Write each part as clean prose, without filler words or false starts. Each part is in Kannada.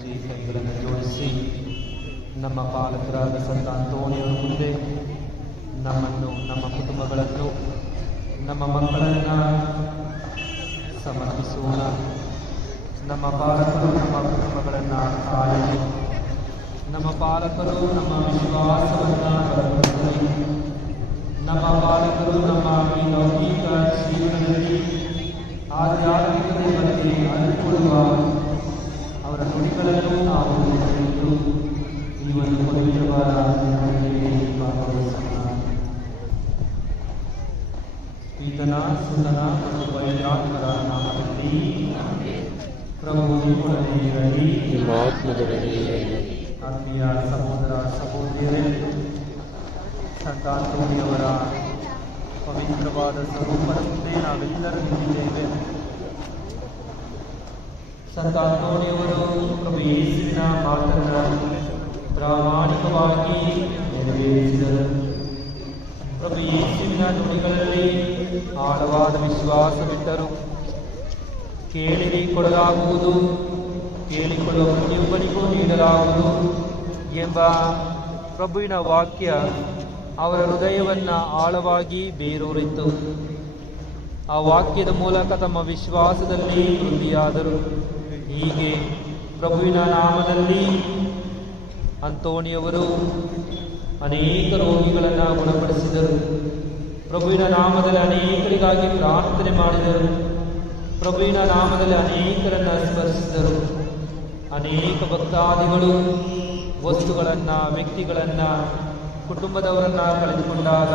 ಕೈಗಳನ್ನು ಜೋಡಿಸಿ ನಮ್ಮ ಪಾಲಕರಾದ ಸಂತ ಅಂತೋಣಿಯವರ ಮುಂದೆ ನಮ್ಮನ್ನು, ನಮ್ಮ ಕುಟುಂಬಗಳನ್ನು, ನಮ್ಮ ಮಕ್ಕಳನ್ನು ಸಮರ್ಪಿಸೋಣ. ನಮ್ಮ ಪಾಲಕರು ನಮ್ಮ ಕುಟುಂಬಗಳನ್ನು ಕಾಯಲಿ. ನಮ್ಮ ಪಾಲಕರು ನಮ್ಮ ವಿಶ್ವಾಸವನ್ನು ಬಲಪಡಿಸಲಿ. ನಮ್ಮ ಪಾಲಕರು ನಮ್ಮ ಈ ಲೌಕಿಕ ಜೀವನದಲ್ಲಿ ಆಧ್ಯಾತ್ಮಿಕತೆ ಬಗ್ಗೆ ಅರಿತುಕೊಳ್ಳುವ ಅವರ ನುಡಿಗಳನ್ನು ನಾವು ತಿಳಿದು ಈ ಒಂದು ಪವಿತ್ರವಾದ ದಿನಗಳಲ್ಲಿ ಭಾಗವಹಿಸೋಣ. ಈತನ ಸುತನ ಮತ್ತು ಪವಿತ್ರಾತ್ಮರ ನಾಮದಲ್ಲಿ ಪ್ರಭು ನಿಮ್ಮೊಡನೆ ಇರಲಿ. ಆತ್ಮೀಯ ಸಹೋದರ ಸಹೋದರಿಯರೇ, ಸಂತ ಅಂತೋಣಿಯವರ ಪವಿತ್ರವಾದ ಸ್ವರೂಪದ ಮುಂದೆ ನಾವೆಲ್ಲರೂ ನಿಂತಿದ್ದೇವೆ. ಸಂತ ಅಂತೋಣಿಯವರು ಪ್ರಭು ಯೇಸುವಿನ ಮಾತನ್ನು ಪ್ರಾಮಾಣಿಕವಾಗಿ ನೆರವೇರಿಸಿದರು. ಪ್ರಭು ಯೇಸುವಿನ ನುಡಿಗಳಲ್ಲಿ ಆಳವಾದ ವಿಶ್ವಾಸವಿಟ್ಟರು. ಕೇಳಿರಿ ಕೊಡಲಾಗುವುದು, ಕೇಳಿಕೊಳ್ಳುವ ಪ್ರತಿಯೊಬ್ಬರಿಗೂ ನೀಡಲಾಗುವುದು ಎಂಬ ಪ್ರಭುವಿನ ವಾಕ್ಯ ಅವರ ಹೃದಯವನ್ನು ಆಳವಾಗಿ ಬೇರೂರಿತ್ತು. ಆ ವಾಕ್ಯದ ಮೂಲಕ ತಮ್ಮ ವಿಶ್ವಾಸದಲ್ಲಿ ವೃದ್ಧಿಯಾದರು. ಹೀಗೆ ಪ್ರಭುವಿನ ನಾಮದಲ್ಲಿ ಅಂತೋಣಿಯವರು ಅನೇಕ ರೋಗಿಗಳನ್ನು ಗುಣಪಡಿಸಿದರು. ಪ್ರಭುವಿನ ನಾಮದಲ್ಲಿ ಅನೇಕರಿಗಾಗಿ ಪ್ರಾರ್ಥನೆ ಮಾಡಿದರು. ಪ್ರಭುವಿನ ನಾಮದಲ್ಲಿ ಅನೇಕರನ್ನು ಸ್ಮರಿಸಿದರು. ಅನೇಕ ಭಕ್ತಾದಿಗಳು ವಸ್ತುಗಳನ್ನು, ವ್ಯಕ್ತಿಗಳನ್ನು, ಕುಟುಂಬದವರನ್ನು ಕಳೆದುಕೊಂಡಾಗ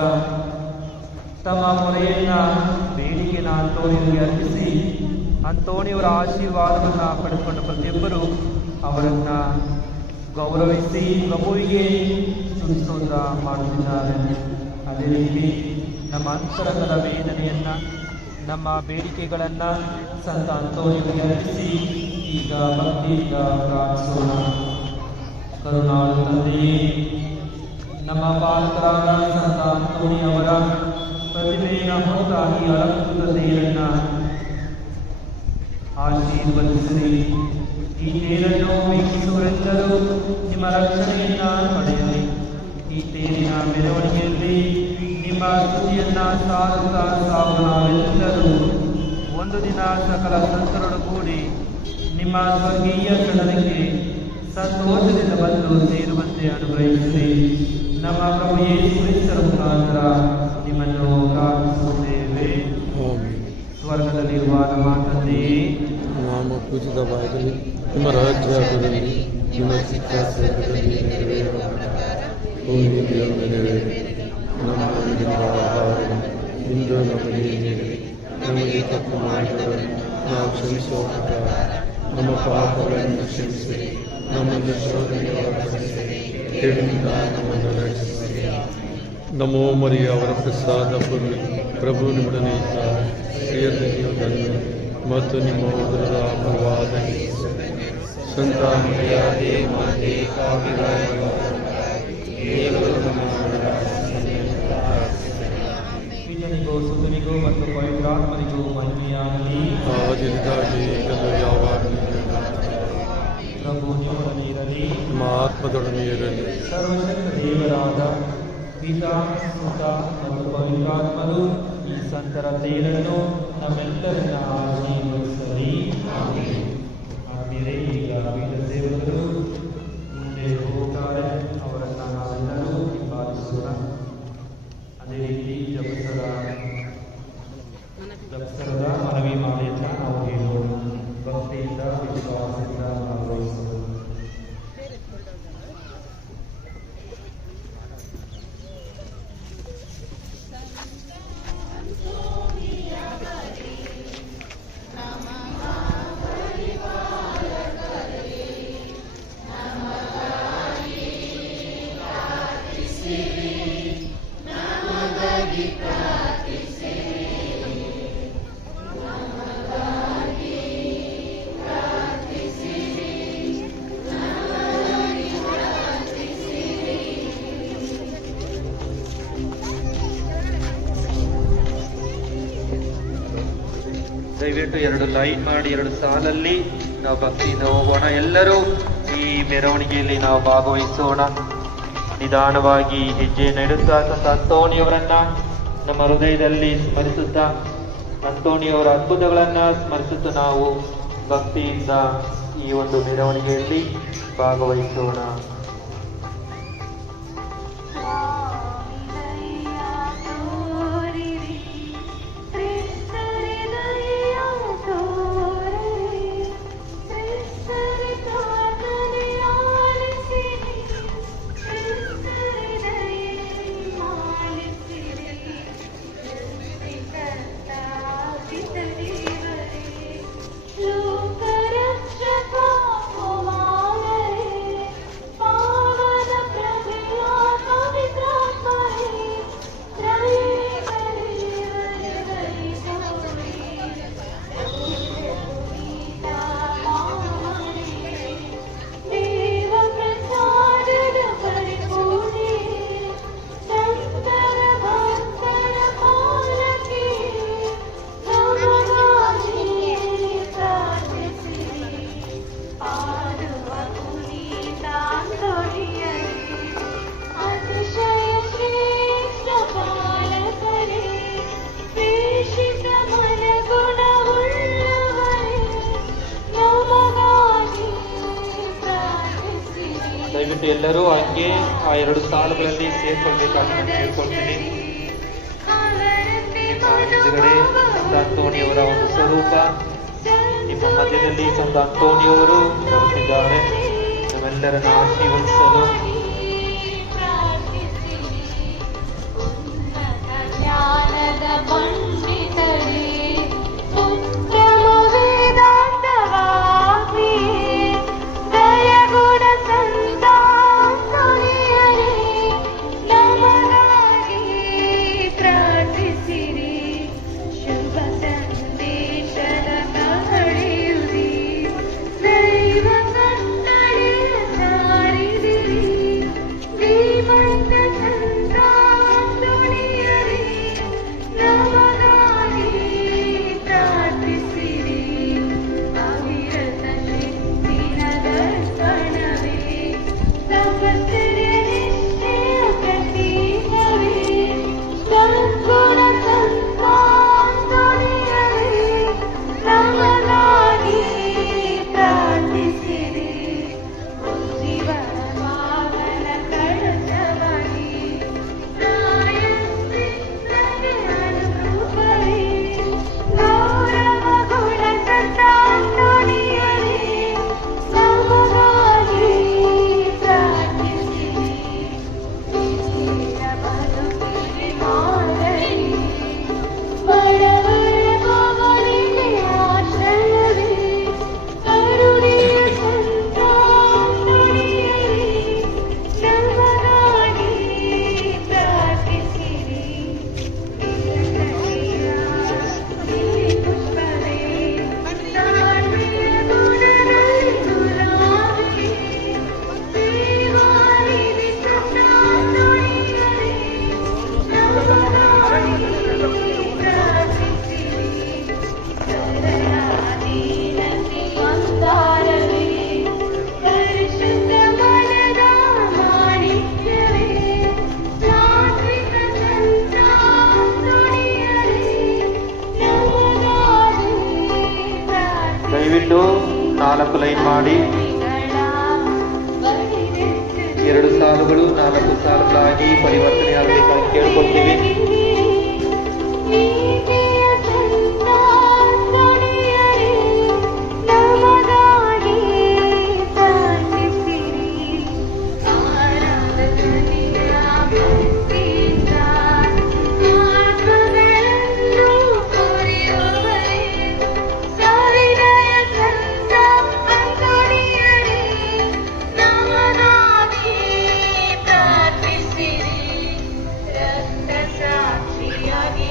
ತಮ್ಮ ಮೊರೆಯನ್ನು, ಬೇಡಿಕೆಯನ್ನು ಅಂತೋಣಿಯವರಿಗೆ ಅರ್ಪಿಸಿ ಅಂತೋಣಿಯವರ ಆಶೀರ್ವಾದವನ್ನು ಪಡೆದುಕೊಂಡ ಪ್ರತಿಯೊಬ್ಬರು ಅವರನ್ನು ಗೌರವಿಸಿ ಪ್ರಭುವಿಗೆ ಸ್ತುತಿಸೋದ್ರ ಮಾಡುತ್ತಿದ್ದಾರೆ. ಅದೇ ರೀತಿ ನಮ್ಮ ಅಂತರಂಗದ ವೇದನೆಯನ್ನು, ನಮ್ಮ ಬೇಡಿಕೆಗಳನ್ನು ಸಂತ ಅಂತೋಣಿಯವರಿಗೆ ಅರ್ಪಿಸಿ ಈಗ ಭಕ್ತಿಯಿಂದ ಪ್ರಾರ್ಥಿಸೋಣ. ಕರುಣಾಳು ತಂದೆಯೇ, ನಮ್ಮ ಪಾಲಕರಾದ ಸಂತ ಅಂತೋಣಿಯವರ ಪ್ರತಿಮೆಯ ಹೊತ್ತಾಗಿ ಅಲಂಕೃತ ತೇರನ್ನು ಆಶೀರ್ವದಿಸಿರಿ. ಈ ತೇರನ್ನು ವೀಕ್ಷಿಸುವರೆಲ್ಲರೂ ನಿಮ್ಮ ರಕ್ಷಣೆಯನ್ನು ಪಡೆಯಲಿ. ಈ ತೇರಿನ ಮೆರವಣಿಗೆಯಲ್ಲಿ ನಿಮ್ಮ ಸ್ತುತಿಯನ್ನು ಸಾರುತ್ತಾ ಸಾಗುವ ನಾವೆಲ್ಲರೂ ಒಂದು ದಿನ ಸಕಲ ಸಂತರೊಡಗೂಡಿ ನಿಮ್ಮ ಸ್ವರ್ಗೀಯ ಸದನಕ್ಕೆ ಸಂತೋಷದಿಂದ ಬಂದು ಸೇರುವಂತೆ ಅನುಗ್ರಹಿಸಿರಿ. ನಮ್ಮ ಪ್ರಭು ಯೇಸು ಕ್ರಿಸ್ತರ ಮುಖಾಂತರ ನಿಮ್ಮನ್ನು ಪ್ರಾರ್ಥಿಸುತ್ತೇವೆ. ಸ್ವರ್ಗದಲ್ಲಿರುವ ನಮ್ಮ ತಂದೆಯೇ, ನಾಮ ಪೂಜಿತವಾಗಲಿ. ನಿಮ್ಮ ರಾಜ್ಯ ಬರಲಿ. ನಿಮ್ಮ ಚಿತ್ತಾಸದಲ್ಲಿ ನೆರವೇರುವ ನಮ್ಮ ಆಹಾರ ಇಂದು ನಮಗೆ ನೀಡಿ. ನಮಗೆ ತಪ್ಪು ಮಾಡಿದವರು ನಾವು ಕ್ಷಮಿಸುವ ಪ್ರಕಾರ ನಮ್ಮ ಪಾಪಗಳನ್ನು ಕ್ಷಮಿಸಿರಿ. ನಮ್ಮನ್ನು ಶೋಧನೆಗೆ ಒಳಪಡಿಸಿರಿ, ಕೆಡುಕಿನಿಂದ ನಮ್ಮನ್ನು ರಕ್ಷಿಸಿರಿ. ನಮೋ ಮರಿಯ ಅವರ ಪ್ರಸಾದ ಪೂರ್ಣಿ, ಪ್ರಭು ನಿಮ್ಮೊಡನೆ ಇದ್ದಾರೆ. ಸ್ತ್ರೀಯರಲ್ಲಿ ನೀವು ಧನ್ಯರು ಮತ್ತು ನಿಮ್ಮ ಉದರದ ಫಲವಾದ ಸಂತ ಮರಿಯಾದೇ ಮಾತೆ, ಪಿತನಿಗೂ ಸುತನಿಗೂ ಮತ್ತು ಪವಿತ್ರಾತ್ಮನಿಗೂ ಮಹಿಮೆಯಾಗಲಿ. ಆದಿಯಾಗಿ ಈಗಲೂ ಯಾವಾಗಲೂ ಪ್ರಭು ನಿಮ್ಮೊಡನೆ ಇರಲಿ. ನಿಮ್ಮ ಆತ್ಮದೊಡನೆ ಇರಲಿ. ಸರ್ವಶಕ್ತ ದೇವರಾದ ಪಿತಾ, ಸುತ ಮತ್ತು ಪವಿತ್ರಾತ್ಮರು ಈ ಸಂತರ ತೇರನ್ನು ನಮ್ಮೆಲ್ಲರನ್ನ ಆಶೀರ್ವದಿಸಲಿ. ಆಮೇಲೆ ಈಗ ಪೀಠ ಸೇವಕರು ಮುಂದೆ ಹೋಗುತ್ತಾರೆ. ಅವರನ್ನು ನಾವೆಲ್ಲರೂ ಹಿಂಬಾಲಿಸೋಣ. ಅದೇ ರೀತಿ ಜಪಸರದ ಮನವಿ ಮಾಲೆಯನ್ನು ನಾವು ಹೇಳೋಣ. ಭಕ್ತಿಯಿಂದ, ವಿಶ್ವಾಸದಿಂದ ಭಾಗವಹಿಸೋಣ. ದಯವಿಟ್ಟು 2 ಲೈನ್ ಮಾಡಿ 2 ಸಾಲಲ್ಲಿ ನಾವು ಭಕ್ತಿಯಿಂದ ಹೋಗೋಣ. ಎಲ್ಲರೂ ಈ ಮೆರವಣಿಗೆಯಲ್ಲಿ ನಾವು ಭಾಗವಹಿಸೋಣ. ನಿಧಾನವಾಗಿ ಹೆಜ್ಜೆಯನ್ನು ಇಡುತ್ತಾ ಸಂತ ಅಂತೋಣಿಯವರನ್ನ ನಮ್ಮ ಹೃದಯದಲ್ಲಿ ಸ್ಮರಿಸುತ್ತಾ, ಅಂತೋಣಿಯವರ ಅದ್ಭುತಗಳನ್ನ ಸ್ಮರಿಸುತ್ತಾ ನಾವು ಭಕ್ತಿಯಿಂದ ಈ ಒಂದು ಮೆರವಣಿಗೆಯಲ್ಲಿ ಭಾಗವಹಿಸೋಣ. ದಯವಿಟ್ಟು ಎಲ್ಲರೂ ಹಂಗೆ ಆ 2 ಸಾಲುಗಳಲ್ಲಿ ಸೇರ್ಕೊಳ್ಬೇಕಾಗಿ ನಾನು ಹೇಳ್ಕೊಳ್ತೀನಿ. ನಿಮ್ಮ ಹಿಂದುಗಡೆ ಸಂತ ಅಂತೋಣಿಯವರ ಒಂದು ಸ್ವರೂಪ, ನಿಮ್ಮ ಮಧ್ಯದಲ್ಲಿ ಸಂತ ಅಂತೋಣಿಯವರು ಬರುತ್ತಿದ್ದಾರೆ ನಮ್ಮೆಲ್ಲರನ್ನು ಆಶೀರ್ವದಿಸಲು. ದಯವಿಟ್ಟು 4 ಲೈನ್ ಮಾಡಿ 2 ಸಾಲುಗಳು 4 ಸಾಲುಗಳಾಗಿ ಪರಿವರ್ತನೆ ಆಗಬೇಕಾಗಿ ಕೇಳ್ಕೊಳ್ತೀವಿ.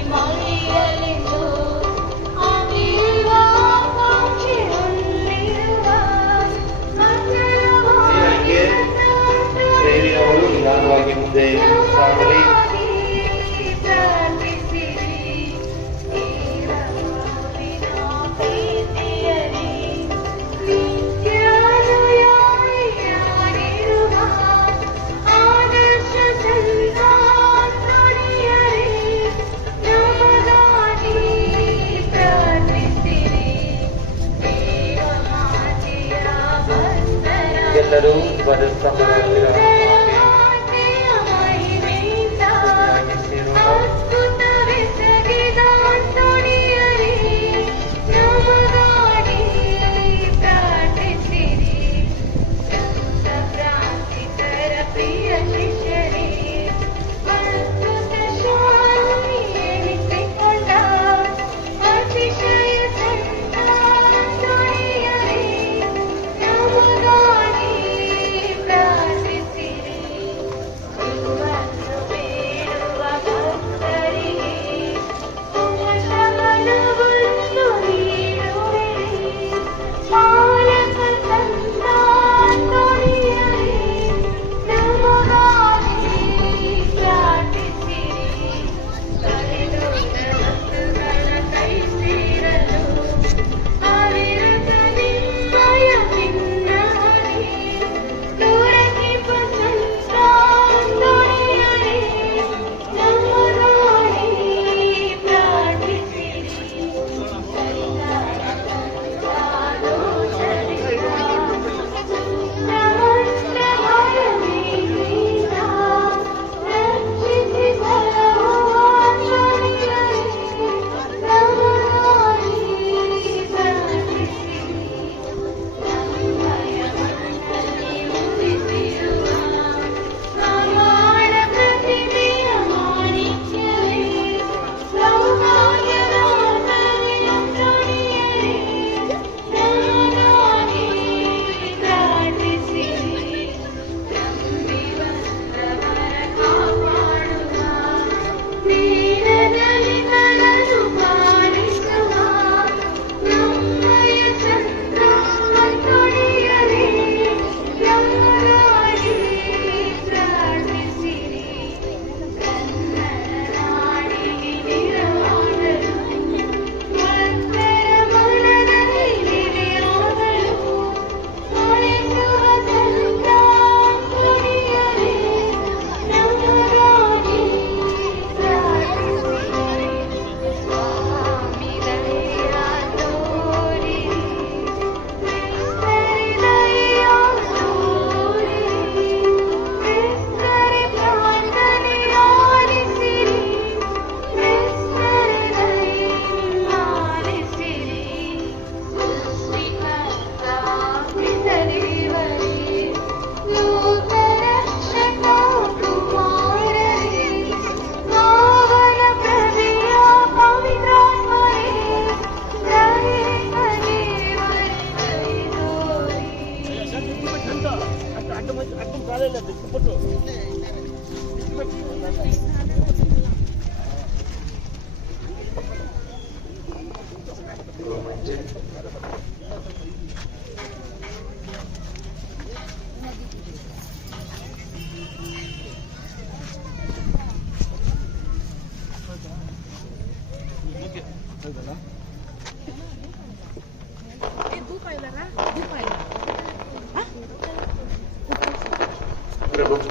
Maria ಎಲ್ಲರೂ ಧ್ವಜಸ್ತಂಭದ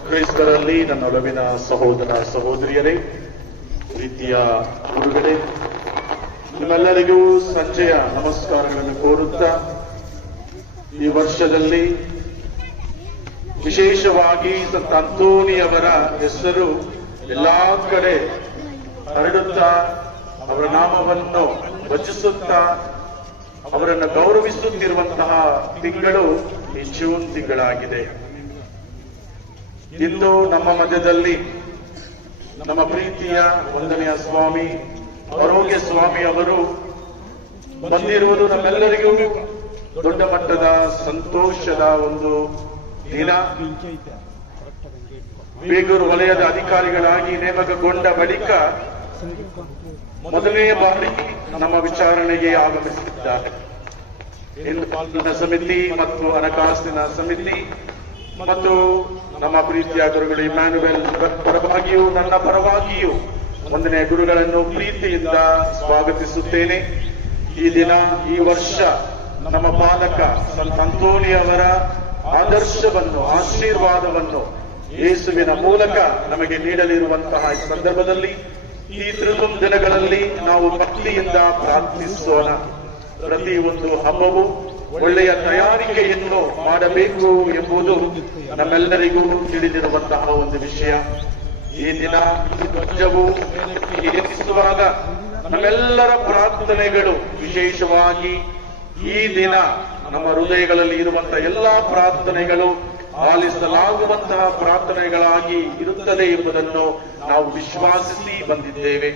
ಕ್ರೈಸ್ತರಲ್ಲಿ ನನ್ನೊಲವಿನ ಸಹೋದರ ಸಹೋದರಿಯರೇ, ಪ್ರೀತಿಯ ಗುರುಗಳೇ, ನಿಮ್ಮೆಲ್ಲರಿಗೂ ಸಂಜೆಯ ನಮಸ್ಕಾರಗಳನ್ನು ಕೋರುತ್ತಾ ಈ ವರ್ಷದಲ್ಲಿ ವಿಶೇಷವಾಗಿ ಸಂತ ಅಂತೋನಿಯವರ ಹೆಸರು ಎಲ್ಲಾ ಕಡೆ ಹರಡುತ್ತಾ ಅವರ ನಾಮವನ್ನು ಭಜಿಸುತ್ತಾ ಅವರನ್ನು ಗೌರವಿಸುತ್ತಿರುವಂತಹ ತಿಂಗಳು ಈ ಜೂನ್ ತಿಂಗಳಾಗಿದೆ. ಇಂದು ನಮ್ಮ ಮಧ್ಯದಲ್ಲಿ ನಮ್ಮ ಪ್ರೀತಿಯ ವಂದನೆಯ ಸ್ವಾಮಿ ಆರೋಗ್ಯ ಸ್ವಾಮಿ ಅವರು ಬಂದಿರುವುದು ನಮ್ಮೆಲ್ಲರಿಗೂ ದೊಡ್ಡ ಮಟ್ಟದ ಸಂತೋಷದ ಒಂದು ದಿನ. ಬೇಗೂರು ವಲಯದ ಅಧಿಕಾರಿಗಳಾಗಿ ನೇಮಕಗೊಂಡ ಬಳಿಕ ಮೊದಲನೇ ಬಾರಿ ನಮ್ಮ ವಿಚಾರಣೆಗೆ ಆಗಮಿಸಿದ್ದಾರೆ. ಇಂದು ಪಾಲನಾ ಸಮಿತಿ ಮತ್ತು ಹಣಕಾಸಿನ ಸಮಿತಿ ಮತ್ತು ನಮ್ಮ ಪ್ರೀತಿಯ ಗುರುಗಳು ಇಮ್ಯಾನ್ಯುಯಲ್ ಪರವಾಗಿಯೂ ನನ್ನ ಪರವಾಗಿಯೂ ಒಂದನೇ ಗುರುಗಳನ್ನು ಪ್ರೀತಿಯಿಂದ ಸ್ವಾಗತಿಸುತ್ತೇನೆ. ಈ ದಿನ, ಈ ವರ್ಷ ನಮ್ಮ ಪಾಲಕ ಸಂತ ಅಂತೋನಿಯವರ ಆದರ್ಶವನ್ನು, ಆಶೀರ್ವಾದವನ್ನು ಯೇಸುವಿನ ಮೂಲಕ ನಮಗೆ ನೀಡಲಿರುವಂತಹ ಈ ಸಂದರ್ಭದಲ್ಲಿ ಈ ದಿನಗಳಲ್ಲಿ ನಾವು ಭಕ್ತಿಯಿಂದ ಪ್ರಾರ್ಥಿಸೋಣ. ಪ್ರತಿ ಒಂದು ಹಬ್ಬವು ಒಳ್ಳೆಯ ತಯಾರಿಕೆಯನ್ನು ಮಾಡಬೇಕು ಎಂಬುದು ನಮ್ಮೆಲ್ಲರಿಗೂ ತಿಳಿದಿರುವಂತಹ ಒಂದು ವಿಷಯ. ಈ ದಿನ ಈ ಧ್ವಜವು ಏರಿಸುವಾಗ ನಮ್ಮೆಲ್ಲರ ಪ್ರಾರ್ಥನೆಗಳು, ವಿಶೇಷವಾಗಿ ಈ ದಿನ ನಮ್ಮ ಹೃದಯಗಳಲ್ಲಿ ಇರುವಂತಹ ಎಲ್ಲಾ ಪ್ರಾರ್ಥನೆಗಳು ಆಲಿಸಲಾಗುವಂತಹ ಪ್ರಾರ್ಥನೆಗಳಾಗಿ ಇರುತ್ತದೆ ಎಂಬುದನ್ನು ನಾವು ವಿಶ್ವಾಸಿಸಿ ಬಂದಿದ್ದೇವೆ.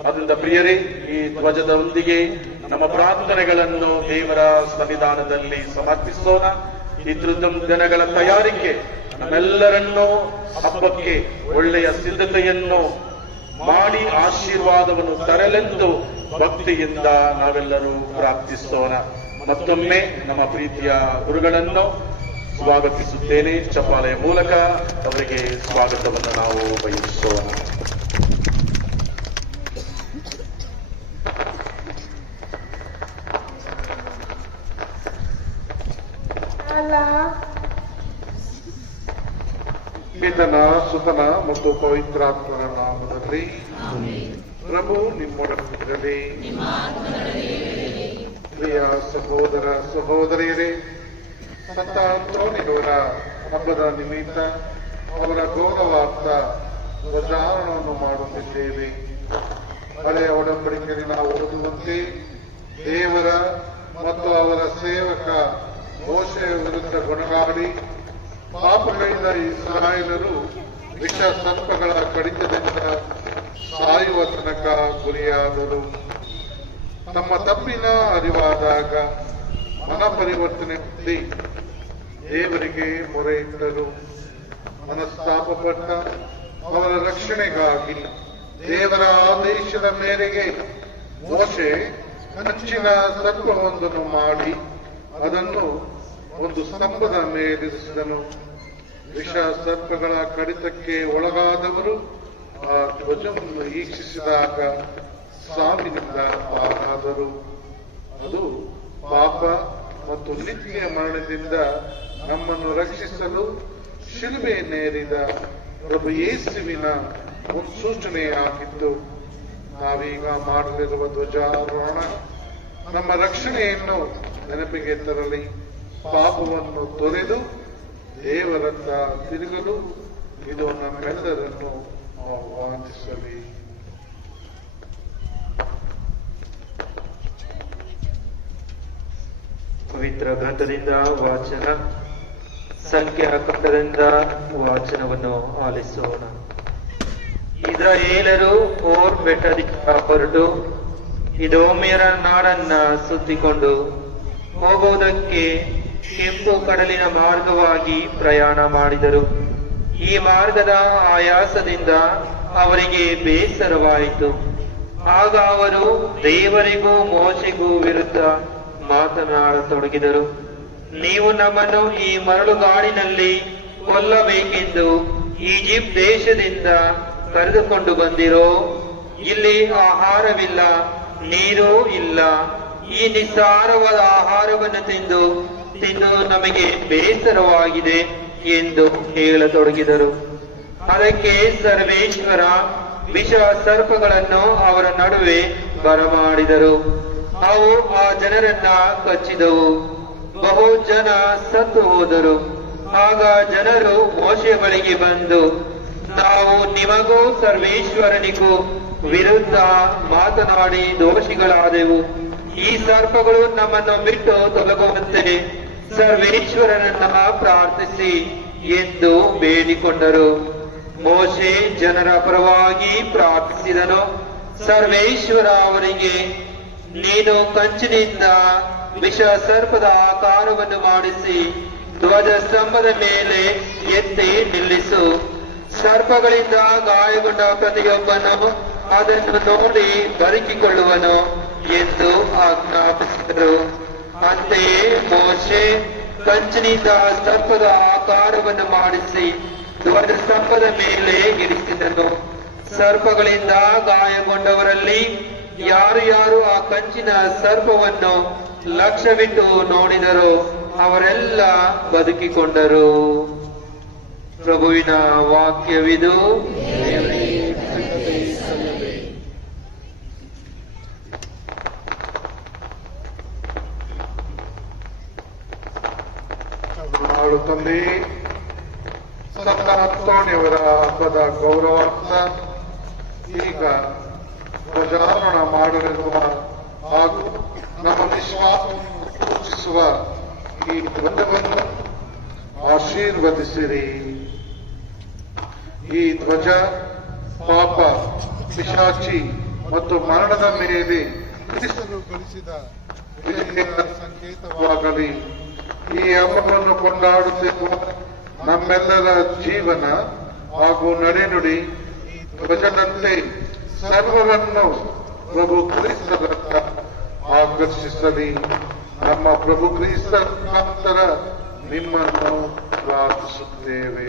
ಅದರಿಂದ ಪ್ರಿಯರೇ, ಈ ಧ್ವಜದೊಂದಿಗೆ ನಮ್ಮ ಪ್ರಾರ್ಥನೆಗಳನ್ನು ದೇವರ ಸನ್ನಿಧಾನದಲ್ಲಿ ಸಮರ್ಪಿಸೋಣ. ಈ ದಿನಗಳ ತಯಾರಿಕೆ ನಮ್ಮೆಲ್ಲರನ್ನೂ ಹಬ್ಬಕ್ಕೆ ಒಳ್ಳೆಯ ಸಿದ್ಧತೆಯನ್ನು ಮಾಡಿ ಆಶೀರ್ವಾದವನ್ನು ತರಲೆಂದು ಭಕ್ತಿಯಿಂದ ನಾವೆಲ್ಲರೂ ಪ್ರಾರ್ಥಿಸೋಣ. ಮತ್ತೊಮ್ಮೆ ನಮ್ಮ ಪ್ರೀತಿಯ ಗುರುಗಳನ್ನು ಸ್ವಾಗತಿಸುತ್ತೇನೆ. ಚಪ್ಪಾಳೆಯ ಮೂಲಕ ಅವರಿಗೆ ಸ್ವಾಗತವನ್ನು ನಾವು ಬಯಸೋಣ. ಪಿತನ, ಸುತನ ಮತ್ತು ಪವಿತ್ರಾತ್ಮನ ನಾಮದಲ್ಲಿ ಪ್ರಭು ನಿಮ್ಮೊಡನಿರಲಿ. ಪ್ರಿಯ ಸಹೋದರ ಸಹೋದರಿಯರೇ, ಸಂತ ಅಂತೋನಿಯವರ ಹಬ್ಬದ ನಿಮಿತ್ತ ಅವರ ಗೌರವಾರ್ಥ ಧ್ವಜಾರೋಹಣವನ್ನು ಮಾಡುತ್ತಿದ್ದೇವೆ. ಹಳೆಯ ಒಡಂಬಡಿಕೆಯಲ್ಲಿ ನಾವು ಓದುವಂತೆ ದೇವರ ಮತ್ತು ಅವರ ಸೇವಕ ಮೋಶೆಯ ವಿರುದ್ಧ ಗುಣಗಾಡಿ ಪಾಪಗಳಿಂದ ಇಸ್ರಾಯೇಲರು ವಿಷ ಸರ್ಪಗಳ ಕಡಿತದಿಂದ ಸಾಯುವ ತನಕ ಗುರಿಯಾದರು. ತಮ್ಮ ತಪ್ಪಿನ ಅರಿವಾದಾಗ ಮನ ಪರಿವರ್ತನೆ ಹೊಂದಿ ದೇವರಿಗೆ ಮೊರೆ ಇಟ್ಟರು. ಮನಸ್ತಾಪಪಟ್ಟ ಅವರ ರಕ್ಷಣೆಗಾಗಿ ದೇವರ ಆದೇಶದ ಮೇರೆಗೆ ಮೋಶೆ ಕಂಚಿನ ಸರ್ಪವೊಂದನ್ನು ಮಾಡಿ ಅದನ್ನು ಒಂದು ಸ್ತಂಭದ ಮೇಲಿರಿಸಿದನು. ವಿಷ ಸರ್ಪಗಳ ಕಡಿತಕ್ಕೆ ಒಳಗಾದವರು ಆ ಧ್ವಜವನ್ನು ವೀಕ್ಷಿಸಿದಾಗ ಸಾವಿನಿಂದ ಪಾರಾದರು. ಅದು ಪಾಪ ಮತ್ತು ನಿತ್ಯ ಮರಣದಿಂದ ನಮ್ಮನ್ನು ರಕ್ಷಿಸಲು ಶಿಲುಬೆಯನ್ನೇರಿದ ಪ್ರಭು ಯೇಸುವಿನ ಮುನ್ಸೂಚನೆಯಾಗಿದ್ದು, ನಾವೀಗ ಮಾಡಲಿರುವ ಧ್ವಜಾರೋಹಣ ನಮ್ಮ ರಕ್ಷಣೆಯನ್ನು ನೆನಪಿಗೆ ತರಲಿ, ಪಾಪವನ್ನು ತೊರೆದು ದೇವರತ್ತ ತಿರುಗಲು ಇದು ನಮ್ಮೆಲ್ಲರನ್ನು ಆಹ್ವಾನಿಸಲಿ. ಪವಿತ್ರ ಗ್ರಂಥದಿಂದ ವಾಚನ. ಸಂಖ್ಯಾಕಾಂಡದಿಂದ ವಾಚನವನ್ನು ಆಲಿಸೋಣ. ಇಸ್ರಾಯೇಲರು ಓರ್ ಬೆಟ್ಟದಿಂದ ಹೊರಟು ಇದೋಮ್ಯರ ನಾಡನ್ನ ಸುತ್ತಿಕೊಂಡು ಹೋಗುವುದಕ್ಕೆ ಕೆಂಪು ಕಡಲಿನ ಮಾರ್ಗವಾಗಿ ಪ್ರಯಾಣ ಮಾಡಿದರು. ಈ ಮಾರ್ಗದ ಆಯಾಸದಿಂದ ಅವರಿಗೆ ಬೇಸರವಾಯಿತು. ಆಗ ಅವರು ದೇವರಿಗೂ ಮೋಶೆಗೂ ವಿರುದ್ಧ ಮಾತನಾಡತೊಡಗಿದರು. ನೀವು ನಮ್ಮನ್ನು ಈ ಮರಳುಗಾಡಿನಲ್ಲಿ ಕೊಲ್ಲಬೇಕೆಂದು ಈಜಿಪ್ಟ್ ದೇಶದಿಂದ ಕರೆದುಕೊಂಡು ಬಂದಿರೋ? ಇಲ್ಲಿ ಆಹಾರವಿಲ್ಲ, ನೀರೂ ಇಲ್ಲ. ಈ ನಿಸ್ಸಾರವಾದ ಆಹಾರವನ್ನು ತಿಂದು ನಮಗೆ ಬೇಸರವಾಗಿದೆ ಎಂದು ಹೇಳತೊಡಗಿದರು. ಅದಕ್ಕೆ ಸರ್ವೇಶ್ವರ ವಿಷ ಸರ್ಪಗಳನ್ನು ಅವರ ನಡುವೆ ಬರಮಾಡಿದರು. ಅವು ಆ ಜನರನ್ನ ಕಚ್ಚಿದವು. ಬಹು ಜನ ಸತ್ತು ಹೋದರು. ಆಗ ಜನರು ಮೋಶೆಯ ಬಳಿಗೆ ಬಂದು, ನಾವು ನಿಮಗೂ ಸರ್ವೇಶ್ವರನಿಗೂ ವಿರುದ್ಧ ಮಾತನಾಡಿ ದೋಷಿಗಳಾದೆವು. ಈ ಸರ್ಪಗಳು ನಮ್ಮನ್ನು ಬಿಟ್ಟು ತೊಲಗುವಂತೆ ಸರ್ವೇಶ್ವರನನ್ನ ಪ್ರಾರ್ಥಿಸಿ ಎಂದು ಬೇಡಿಕೊಂಡರು. ಮೋಶೆ ಜನರ ಪರವಾಗಿ ಪ್ರಾರ್ಥಿಸಿದನು. ಸರ್ವೇಶ್ವರ ಅವರಿಗೆ, ನೀನು ಕಂಚಿನಿಂದ ವಿಷ ಸರ್ಪದ ಆಕಾರವನ್ನು ಮಾಡಿಸಿ ಧ್ವಜ ಸ್ತಂಭದ ಮೇಲೆ ಎತ್ತಿ ನಿಲ್ಲಿಸು. ಸರ್ಪಗಳಿಂದ ಗಾಯಗೊಂಡ ಪ್ರತಿಯೊಬ್ಬನು ಅದನ್ನು ನೋಡಿ ಬದುಕಿಕೊಳ್ಳುವನು ಎಂದು ಆಜ್ಞಾಪಿಸಿದರು. ಅಂತೆಯೇ ಮೋಶೆ ಕಂಚಿನಿಂದ ಸರ್ಪದ ಆಕಾರವನ್ನು ಮಾಡಿಸಿ ಧ್ವಜ ಸ್ತಂಭದ ಮೇಲೆ ಇರಿಸಿದನು. ಸರ್ಪಗಳಿಂದ ಗಾಯಗೊಂಡವರಲ್ಲಿ ಯಾರು ಯಾರು ಆ ಕಂಚಿನ ಸರ್ಪವನ್ನು ಲಕ್ಷ್ಯವಿಟ್ಟು ನೋಡಿದರೋ ಅವರೆಲ್ಲ ಬದುಕಿಕೊಂಡರು. ಪ್ರಭುವಿನ ವಾಕ್ಯವಿದು. ನಾಡು ತಂದೆ ಸಂತ ಅಂತೋಣಿಯವರ ಹಬ್ಬದ ಗೌರವಾರ್ಥ ಈಗ ಧ್ವಜಾರೋಹಣ ಮಾಡಲಿರುವ ಹಾಗೂ ನಮ್ಮ ವಿಶ್ವಾಸವನ್ನು ಸೂಚಿಸುವ ಈ ಧ್ವಜವನ್ನು ಆಶೀರ್ವದಿಸಿರಿ. ಈ ಧ್ವಜ ಪಾಪ, ಪಿಶಾಚಿ ಮತ್ತು ಮರಣದ ಮೇಲೆ ಕ್ರಿಸ್ತನು ಗಳಿಸಿದ ವಿಜಯದ ಸಂಕೇತವಾಗಲಿ. ಈ ಹಬ್ಬವನ್ನು ಕೊಂಡಾಡುತ್ತಿರುವ ನಮ್ಮೆಲ್ಲರ ಜೀವನ ಹಾಗೂ ನಡೆನುಡಿ ಈ ಧ್ವಜದಂತೆ ಸರ್ವರನ್ನು ಪ್ರಭು ಕ್ರಿಸ್ತರತ್ತ ಆಕರ್ಷಿಸಲಿ. ನಮ್ಮ ಪ್ರಭು ಕ್ರಿಸ್ತರ ಮುಖಾಂತರ ನಿಮ್ಮನ್ನು ಪ್ರಾರ್ಥಿಸುತ್ತೇವೆ.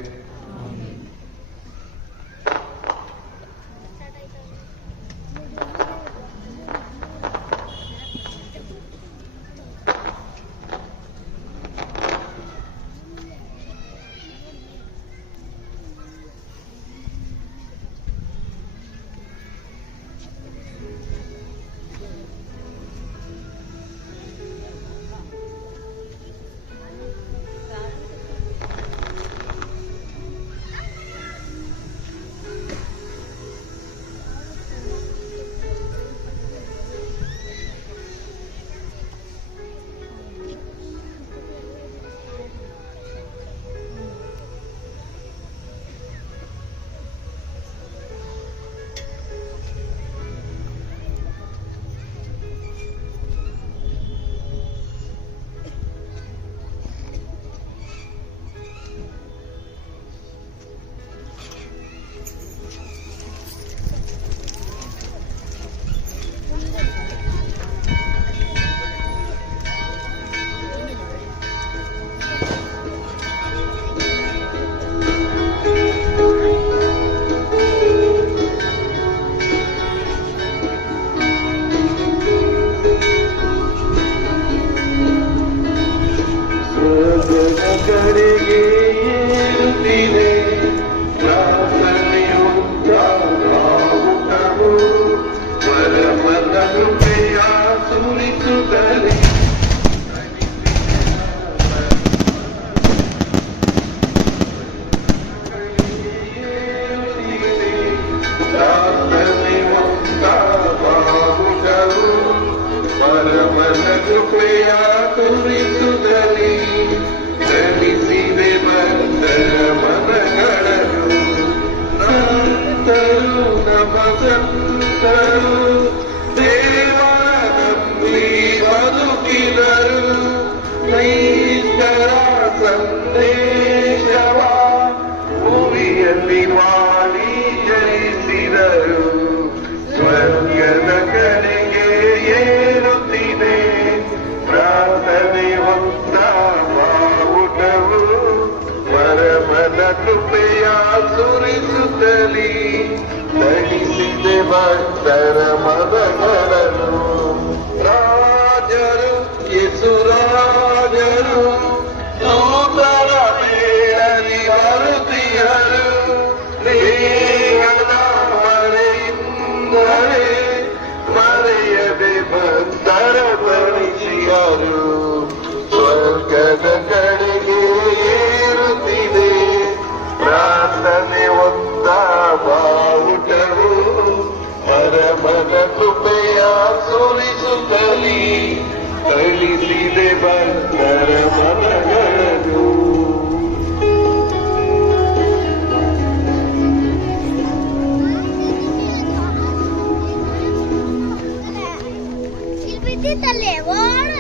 ಭಕ್ತರ ಮದಗಳನ್ನು ರಾಜರು ಯೇಸುರಾಜರು ನೂತನ ಮೇಳಲಿ ಬರುತ್ತಿಯರು ದೇಹದ ಮರೆಯಿಂದಲೇ ಮರೆಯದೆ ಭಕ್ತರ ಪರಿಚಯರು ಸ್ವರ್ಗದ ಕಡೆಗೆ ಏರುತ್ತಿದೆ ಪ್ರಾರ್ಥನೆ ಒಂದ ಬಾವುಟವು ಪರಮನ ಕೃಪೆಯ ಸುರಿಸುತ್ತಲೀ ಕಳಿಸಿದೆ ಭಕ್ತರ ಮನಗಳನ್ನು. ಇಲ್ಲಿ ಬಿದ್ದಿತ್ತಲ್ಲೇ ಓಡ